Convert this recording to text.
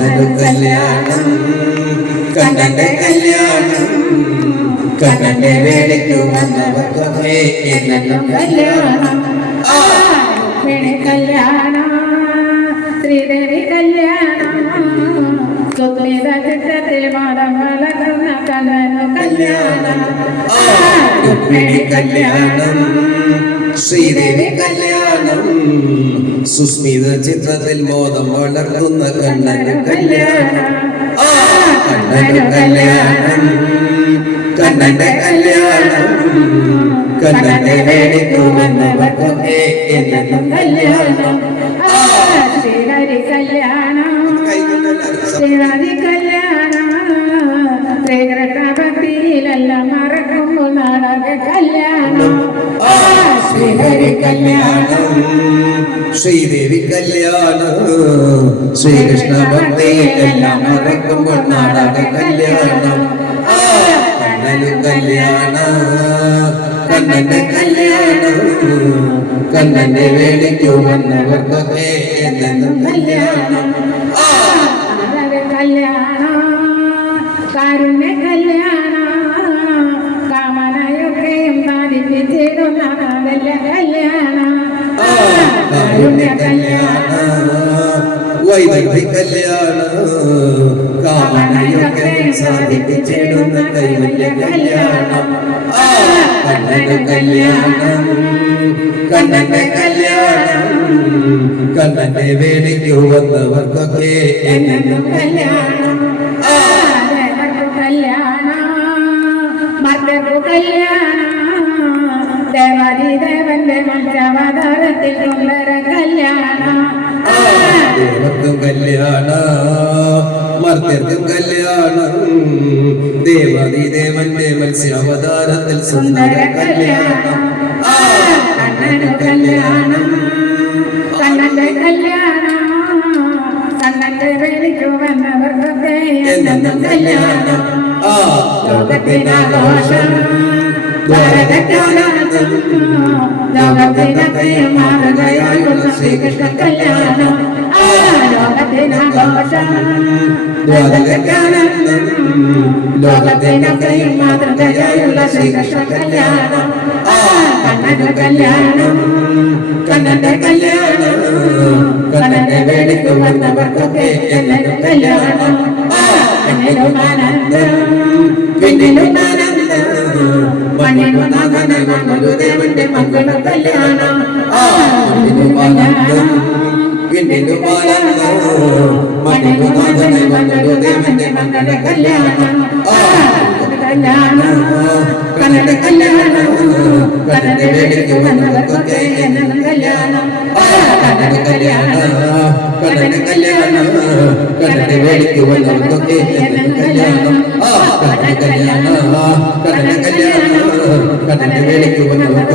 കണ്ണനു കല്യാണം കണ്ണന്റെ കല്യാണം കണ്ണന്റെ വേലയ്ക്കു വന്നവർക്കൊക്കെ എന്നും കല്യാണം രുക്മിണി കല്യാണം ശ്രീദേവി കല്യാണം സുസ്മിത ചിത്രത്തിൽ മടം വളർന്ന കണ്ണനു കല്യാണം രുക്മിണി കല്യാണം ശ്രീദേവി കല്യാണം സുസ്മിത ചിത്രത്തിൽ മോദം വളർത്തുന്ന കണ്ണനു കല്യാണം കണ്ണനു കല്യാണം കണ്ണന്റെ കല്യാണം കണ്ണന്റെ വേലയ്ക്കു വന്നവർക്കൊക്കെ എന്നും കല്യാണം ശ്രീഹരി കല്യാണം ശ്രീഹരി കല്യാണം ശ്രീകൃഷ്ണ ഭക്തിയിലെല്ലാം മറക്കുമ്പോൾ നാടക കല്യാണം ശ്രീഹരി കല്യാണം ശ്രീദേവി കല്യാണം ശ്രീകൃഷ്ണ ഭക്തിയിലെല്ലാം മറക്കുമ്പോൾ നാടക കല്യാണം കണ്ണനു കല്യാണം കണ്ണന്റെ കല്യാണം കണ്ണന്റെ വേലയ്ക്കു വന്നവർക്കൊക്കെ എന്നും കല്യാണം കല്യാണം കാരുണ്യ കല്യാണം കാമനയൊക്കെയും സാധിപ്പിച്ചിടുന്ന കല്യാണം കാരുണ്യ കല്യാണം വൈദഗ്ധ്യ കല്യാണം കാമനയൊക്കെയും സാധിപ്പിച്ചിടുന്ന കൈവല്യ കല്യാണം കണ്ണനു കല്യാണം കണ്ണന്റെ കല്യാണം കണ്ണന്റെ വേലയ്ക്കു വന്നവർക്കൊക്കെ എന്നും കല്യാണം കല്യാണം മർദ്ദക്കു കല്യാണം ദേവാദിദേവന്റെ മത്സ്യാവതാരത്തിൽ സുന്ദര കല്യാണം ദേവർക്കും കല്യാണം മർത്യർക്കും കല്യാണം ദേവാദിദേവന്റെ മത്സ്യാവതാരത്തിൽ സുന്ദര കല്യാണം കണ്ണനു കല്യാണം കണ്ണന്റെ കല്യാണം കണ്ണന്റെ വേലയ്ക്കു വന്നവർക്കൊക്കെ എന്നും കല്യാണം ലോകത്തിനാഘോഷം ലോകത്തിനൊക്കെ മാറുകയായുള്ള ശ്രീകൃഷ്ണ കല്യാണം ലോകത്തിനാഘോഷം ലോകത്തിനൊക്കെ മാതൃകയായുള്ള ശ്രീകൃഷ്ണ കല്യാണം കണ്ണനു കല്യാണം കണ്ണന്റെ കല്യാണം കണ്ണന്റെ വേലയ്ക്കു വന്നവർക്കൊക്കെ എന്നും കല്യാണം കണ്ണിലും ആനന്ദം പിന്നിലും ആനന്ദം മണ്ണിനു നാഥനെ മംഗളുദേവന്റെ മംഗള കല്യാണം കണ്ണിലും ആനന്ദം പിന്നിലും ആനന്ദം മണ്ണിനു നാഥനെ മംഗളുദേവന്റെ മംഗള കല്യാണം കല്യാണം കണ്ണന്റെ കല്യാണം കണ്ണന്റെ വേലയ്ക്കു വന്നവർക്കൊക്കെ എന്നും കല്യാണം കണ്ണന്റെ കല്യാണം കണ്ണന്റെ കല്യാണം കണ്ണന്റെ വേലയ്ക്കു വന്നവർക്കൊക്കെ എന്നും കല്യാണം കണ്ണന്റെ കല്യാണം കണ്ണന്റെ കല്യാണം കണ്ണന്റെ വേലയ്ക്കു വന്നവർ